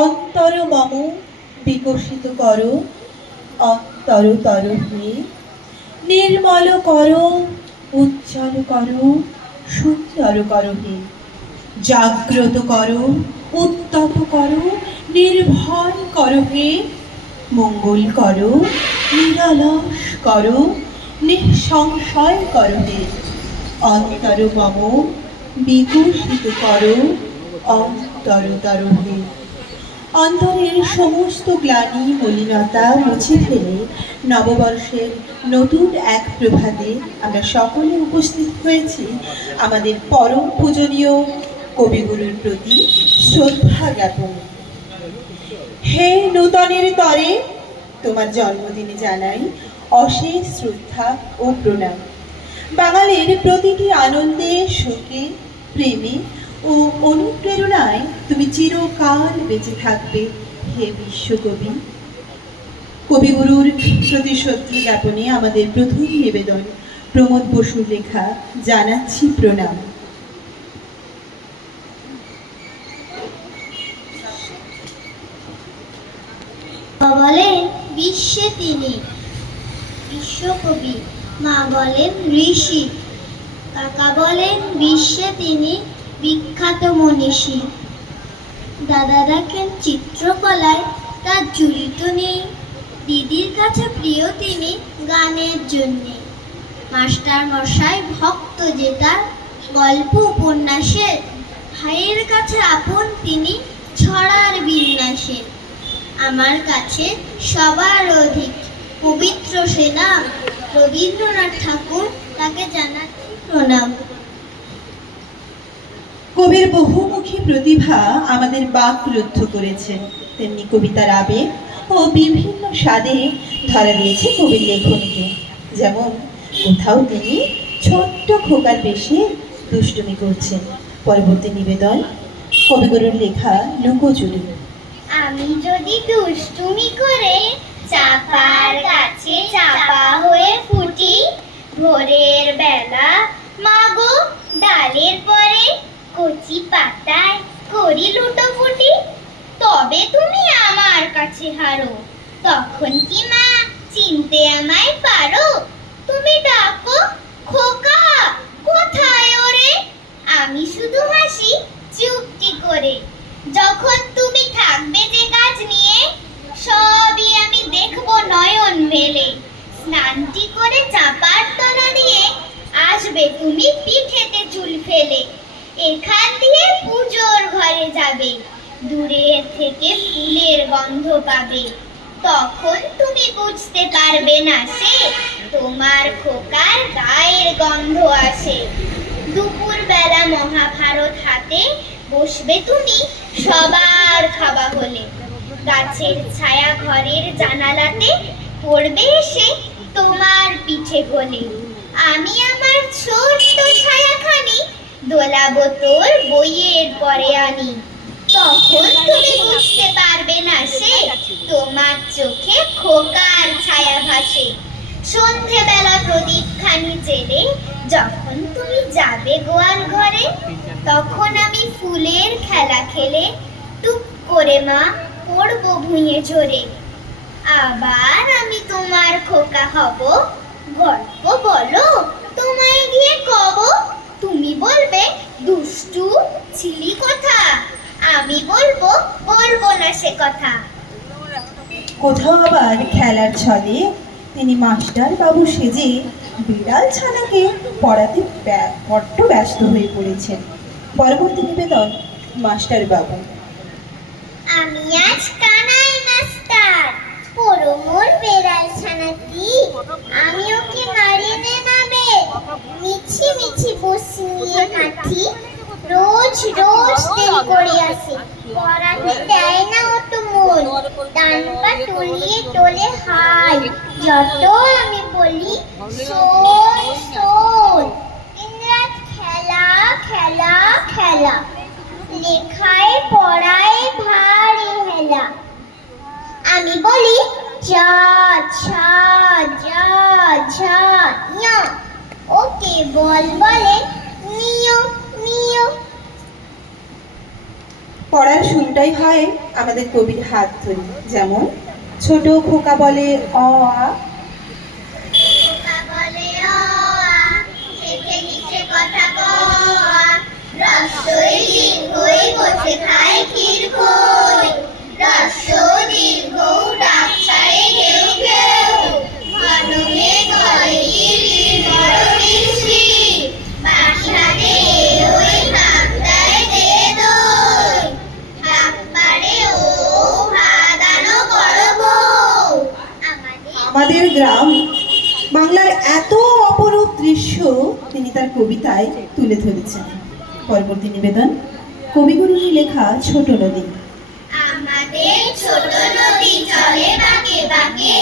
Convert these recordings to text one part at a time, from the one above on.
অন্তর মম বিকশিত করো, অন্তর তরহে নির্মল করো, উজ্জ্বল করো, সুন্দর করো হে। জাগ্রত করো, উত্তপ করো, নির্ভয় করো হে। মঙ্গল করো, নিরলস করো, নিঃসংশয় করো হে। অন্তর মম বিকশিত করো, অন্তর তরহে। অন্তরের সমস্ত গ্লানি মলিনতা মুছে ফেলে নববর্ষের নতুন এক প্রভাতে আমরা সকলে উপস্থিত হয়েছি আমাদের পরম পূজনীয় কবিগুরুর প্রতি শ্রদ্ধা জ্ঞাপন। হে নূতনের তরে, তোমার জন্মদিনে জানাই অশেষ শ্রদ্ধা ও প্রণাম। বাঙালির প্রতিটি আনন্দে, শোকে, প্রেমে ও অনুপ্রেরণায় তুমি চিরকাল বেঁচে থাকবে হে বিশ্বকবি। কবিগুরুর প্রতি শ্রদ্ধা জ্ঞাপনে আমাদের প্রথম নিবেদন প্রমোদ বসুর লেখা জানাচ্ছি প্রণাম। বলেন বিশ্বে তিনি বিশ্বকবি, মা বলেন ঋষি, কাকা বলেন বিশ্বে তিনি বিখ্যাত মনীষী। দাদা দেখেন চিত্রকলায় তার জড়িত নেই, দিদির কাছে প্রিয় তিনি গানের জন্যে। মাস্টার মশাই ভক্ত যে তার গল্প উপন্যাসের, ভাইয়ের কাছে আপন তিনি ছড়ার বিন্যাসে। আমার কাছে সবার অধিক পবিত্র সে নাম রবীন্দ্রনাথ ঠাকুর, তাকে জানাচ্ছি প্রণাম। কবির বহুমুখী প্রতিভা আমাদের বাকরুদ্ধ করেছে, তেমনি কবিতার আবেগ ও বিভিন্ন স্বাদে ধরা দিয়েছে কবির লেখনীতে। যেমন কোথাও তিনি ছোট্ট খোকার বেশে দুষ্টুমি করছেন। পরবর্তী নিবেদন কবিগুরুর লেখা লুকোচুরি। আমি যদি দুষ্টুমি করে চাপার কাছে চাপা হয়ে ফুটি, ভোরের বেলা মাগো ডালের পরে কচি পাতায় করি লুটোপুটি, তবে তুমি আমার কাছে হারো, তখন কি মা চিনতে আমায় পারো? তুমি ডাকো খোকা, কোথায় ওরে? আমি শুধু হাসি চুপটি করে। যখন তুমি থাকবে যে কাজ নিয়ে, সবই আমি দেখবো নয়ন মেলে। স্নানটি করে চাপার তলা দিয়ে আসবে তুমি পিঠেতে চুল ফেলে। এখান দিয়ে পুজোর ঘরে যাবে, দূরের থেকে ফুলের গন্ধ পাবে। তখন তুমি বুঝতে পারবে না সে তোমার খোকার গায়ের গন্ধ আসে। দুপুর বেলা মহাভারত হাতে বসবে তুমি সবার খাওয়া হলে। গাছের ছায়া ঘরের জানালাতে পড়বে এসে তোমার পিঠে কোলে। আমি আমার ছোট্ট ছায়াখানি দোলাবো তোর বইয়ের পরে আনি। তখন তুমি বুঝতে পারবে না সে তোমার চোখে খোকার ছায়া ভাসে। সন্ধেবেলা প্রদীপ খানি জেলে যখন তুমি যাবে গোয়াল ঘরে, তখন আমি ফুলের খেলা খেলে টুক করে মা পড়বো ভুঁয়ে ঝরে। আবার আমি তোমার খোকা হব, গল্প বলো তোমায় গিয়ে কব। তুমি বলবে দুষ্টু ছিলি কথা, আমি বলবো বলবো না সে কথা। কোথাও আবার খেলার ছলে তিনি মাস্টার বাবু সেজে বিড়াল ছানাকে পড়াতে বড্ড ব্যস্ত হয়ে পড়েছেন। পরবর্তী নিবেদন মাস্টার বাবু। আমি আজ কানাই মাস্টার, পড়ো মোর বেড়াল ছানাটি। আমি ওকে মারিনে নাবে, মিছি মিছি বসি নিয়ে কাঠি। রোজ রোজ দেরি করে আসে, পড়াতে দেয় না অত মন। ডান পা টলিয়ে টলে হাই, যত আমি বলি শোন শোন। দিনরাত খেলা খেলা খেলা, লেখায় পড়ায় ভারী হেলা। আমি বলি যা ঝা যা ঝা ইয়া, ও কেবল বলে নিয় নিয়। পড়ার শুরুটাই হয় আমাদের কবির হাত ধরে। যেমন ছোট খোকা বলে অ আ, খোকা বলে অ আ, শেখে নিচে কথা ক আ, রস্বই দীর্ঘই বসে খায় ক্ষীর খই, রস্ব দীর্ঘ ডাক ছাড়ে ঘেউ ঘেউ, ঘনমে গলে ইরি বড় মিষ্টি, বাঁশি হাতে ওই নাক দেয় দে দই, ডাক পাড়ে ও ভাদানো বড় বউ। আমাদের গ্রাম বাংলার এত অপরূপ দৃশ্য তিনি তার কবিতায় তুলে ধরেছেন। পরবর্তী নিবেদন কবিগুরুর লেখা ছোট নদী। আমাদের ছোট নদী চলে বাঁকে বাঁকে,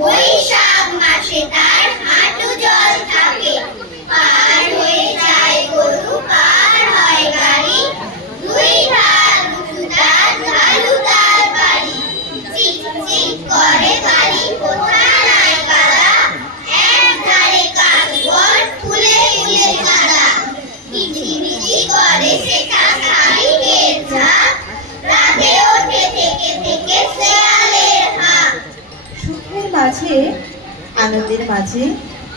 বৈশাখ মাসে তার হাঁটু জল থাকে, পার হয়ে যায় গরু পার হয় গাড়ি, দুই ধার উঁচু তার ঢালু তার বাড়ি, চিক চিক করে বাড়ি কোথা নাই কাদা, এক ধারে কাশবন ফুলে ফুলে সাদা, কিচিমিচি করে সেটা শালিকের ঝাঁক, রাতে ওঠে থেকে থেকে শেয়ালের হাঁক। সুখের মাঝে আনন্দের মাঝে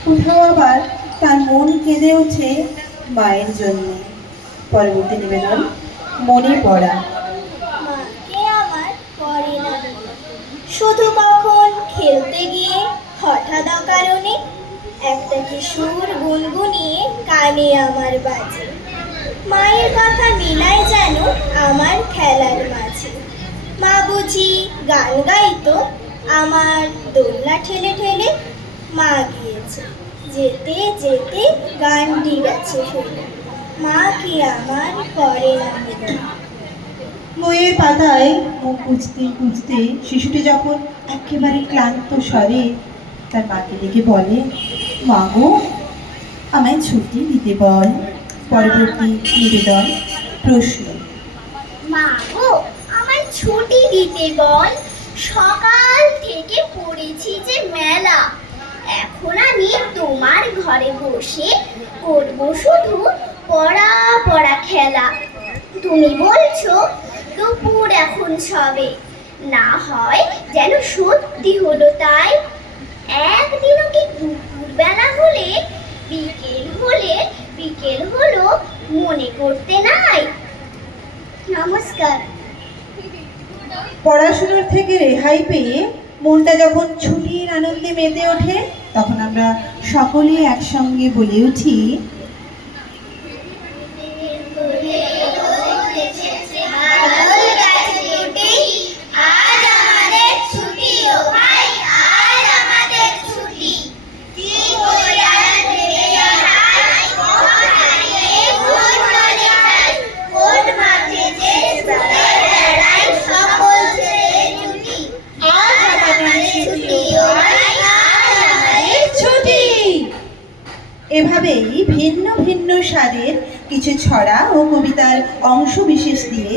কোথাও আবার তার মন কেঁদে ওঠে মায়ের জন্য। পরবর্তী নিবেদন মনে পড়া। মাকে আমার পড়ে না, শুধু কখন খেলতে গিয়ে হঠাৎ অকারণে একটা কিশোর গুনগুনিয়ে কানে আমার বাজে, মায়ের কথা মিলাই যেন আমার খেলার মাঝে। মা বুঝি গান গাইতো আমার দোলনা ঠেলে ঠেলে, মা গিয়েছে যেতে যেতে গানটি গেছে ফেলে, মা কি আমার পড়ে না মনে। বইয়ের পাতায় মুখ খুঁজতে খুঁজতে শিশুটি যখন একেবারে ক্লান্ত স্বরে তার মাকে ডেকে বলে, মা গো আমায় ছুটি দিতে বল। পরবর্তী নিবেদন প্রশ্ন। মা গো আমায় ছুটি দিতে বল, সকাল থেকে পড়েছি যে মেলা, এখন আমি তোমার ঘরে বসে করব শুধু পড়া পড়া খেলা, তুমি বলছো দুপুর এখন সবে, না হয় যেন সত্যি হলো তাই, একদিনও কি দুপুর বেলা হলে বিকেল হলো মনে করতে নাই। নমস্কার। পড়াশোনার থেকে রেহাই পেয়ে মনটা যখন ছুটির আনন্দে মেতে ওঠে, তখন আমরা সকলে একসঙ্গে বলে উঠি, আজ আমাদের ছুটি ও ভাই, আজ আমাদের ছুটি, কি করে আজ ভেবে যায়, কোন হারিয়ে ভুল চলে যায়, কোন মাঠে যে চলে বেড়াই সকল ছেড়ে ছুটি, আজ আমাদের ছুটি ও ভাই, আজ আমাদের ছুটি। এভাবেই ভিন্ন ভিন্ন স্বাদের কিছু ছড়া ও কবিতার অংশ বিশেষ দিয়ে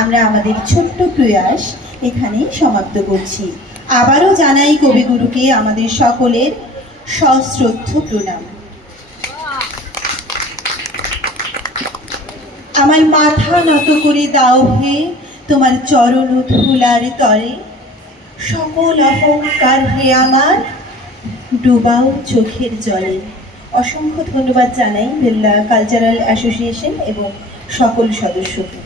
আমরা আমাদের ছোট্ট প্রয়াস এখানে সমাপ্ত করছি। আবারও জানাই কবিগুরুকে আমাদের সকলের সশ্রদ্ধ প্রণাম। আমার মাথা নত করে দাও হে তোমার চরণ ধুলার তরে, সকল অহংকার হে আমার ডুবাও চোখের জলে। অসংখ্য ধন্যবাদ জানাই বেল্লা কালচারাল অ্যাসোসিয়েশন এবং সকল সদস্যকে।